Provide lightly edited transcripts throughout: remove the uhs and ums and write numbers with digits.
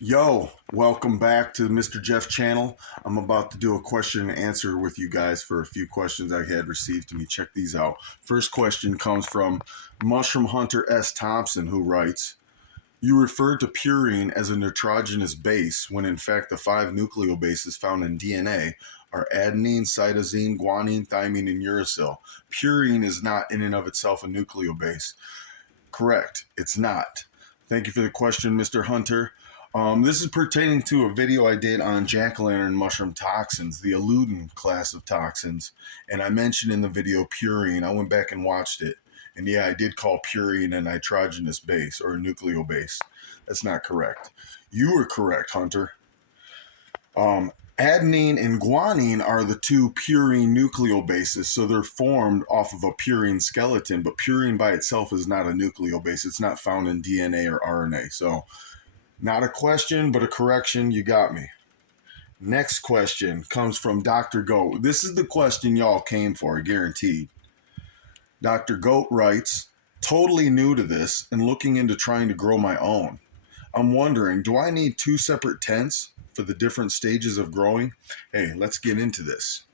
Yo, welcome back to the Mr. Jeff channel. I'm about to do a question and answer with you guys for a few questions I had received to me. Check these out. First question comes from Mushroom Hunter S. Thompson, who writes, you referred to purine as a nitrogenous base when in fact the 5 nucleobases found in DNA are adenine, cytosine, guanine, thymine, and uracil. Purine is not in and of itself a nucleobase. Correct, it's not. Thank you for the question, Mr. Hunter. This is pertaining to a video I did on jack-o'-lantern mushroom toxins, the eludin class of toxins. And I mentioned in the video purine. I went back and watched it. And yeah, I did call purine a nitrogenous base or a nucleobase. That's not correct. You were correct, Hunter. Adenine and guanine are the 2 purine nucleobases, so they're formed off of a purine skeleton, but purine by itself is not a nucleobase. It's not found in DNA or RNA. So not a question, but a correction. You got me. Next question comes from Dr. Goat. This is the question y'all came for, guaranteed. Dr. Goat writes, totally new to this and looking into trying to grow my own. I'm wondering, do I need 2 separate tents for the different stages of growing? Hey, let's get into this.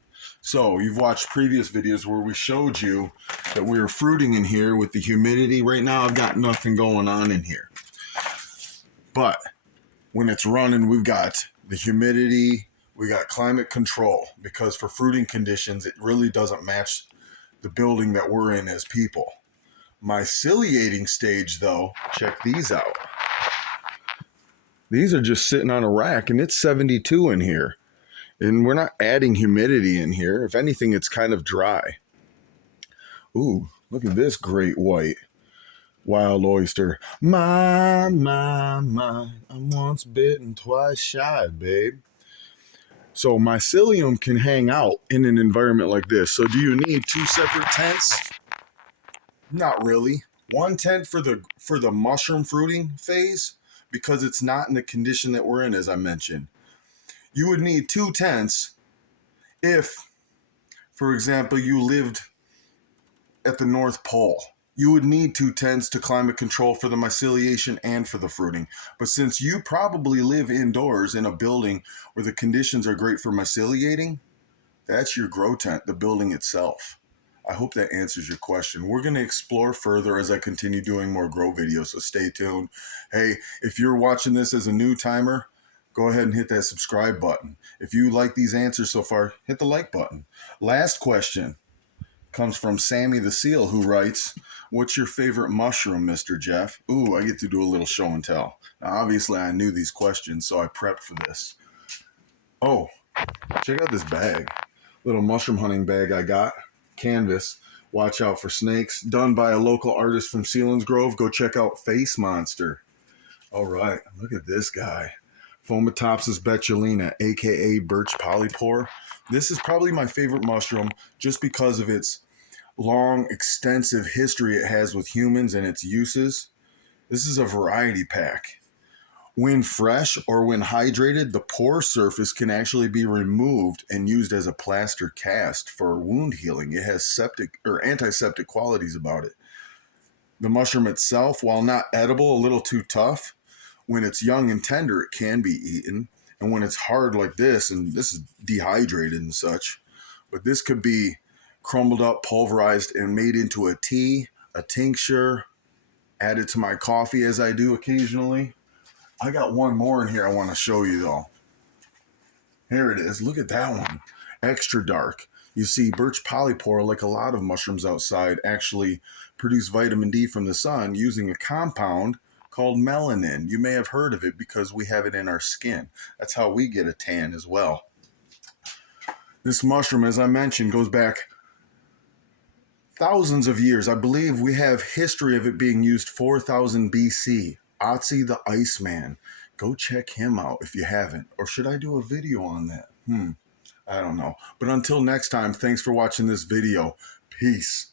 So you've watched previous videos where we showed you that we were fruiting in here with the humidity. Right now I've got nothing going on in here. But when it's running, we've got the humidity, we got climate control, because for fruiting conditions, it really doesn't match the building that we're in as people. My ciliating stage, though, check these out. These are just sitting on a rack, and it's 72 in here. And we're not adding humidity in here. If anything, it's kind of dry. Ooh, look at this great white wild oyster. My, I'm once bitten, twice shy, babe. So mycelium can hang out in an environment like this. So do you need 2 separate tents? Not really. 1 tent for the mushroom fruiting phase, because it's not in the condition that we're in, as I mentioned. You would need 2 tents if, for example, you lived at the North Pole. You would need 2 tents to climate control for the myceliation and for the fruiting. But since you probably live indoors in a building where the conditions are great for myceliating, that's your grow tent, the building itself. I hope that answers your question. We're going to explore further as I continue doing more grow videos, so stay tuned. Hey, if you're watching this as a new timer, go ahead and hit that subscribe button. If you like these answers so far, hit the like button. Last question comes from Sammy the Seal, who writes, what's your favorite mushroom, Mr. Jeff? Ooh, I get to do a little show and tell. Now, obviously, I knew these questions, so I prepped for this. Oh, check out this bag. Little mushroom hunting bag I got. Canvas. Watch out for snakes. Done by a local artist from Selinsgrove. Go check out Face Monster. All right, look at this guy. Fomitopsis betulina, aka birch polypore. This is probably my favorite mushroom just because of its long, extensive history it has with humans and its uses. This is a variety pack. When fresh or when hydrated, the pore surface can actually be removed and used as a plaster cast for wound healing. It has septic or antiseptic qualities about it. The mushroom itself, while not edible, a little too tough, when it's young and tender, it can be eaten. And when it's hard like this, and this is dehydrated and such, but this could be crumbled up, pulverized, and made into a tea, a tincture, added to my coffee as I do occasionally. I got one more in here I want to show you, though. Here it is. Look at that one. Extra dark. You see, birch polypore, like a lot of mushrooms outside, actually produce vitamin D from the sun using a compound called melanin. You may have heard of it because we have it in our skin. That's how we get a tan as well. This mushroom, as I mentioned, goes back thousands of years. I believe we have history of it being used 4000 BC. Otzi the Iceman. Go check him out if you haven't. Or should I do a video on that? I don't know. But until next time, thanks for watching this video. Peace.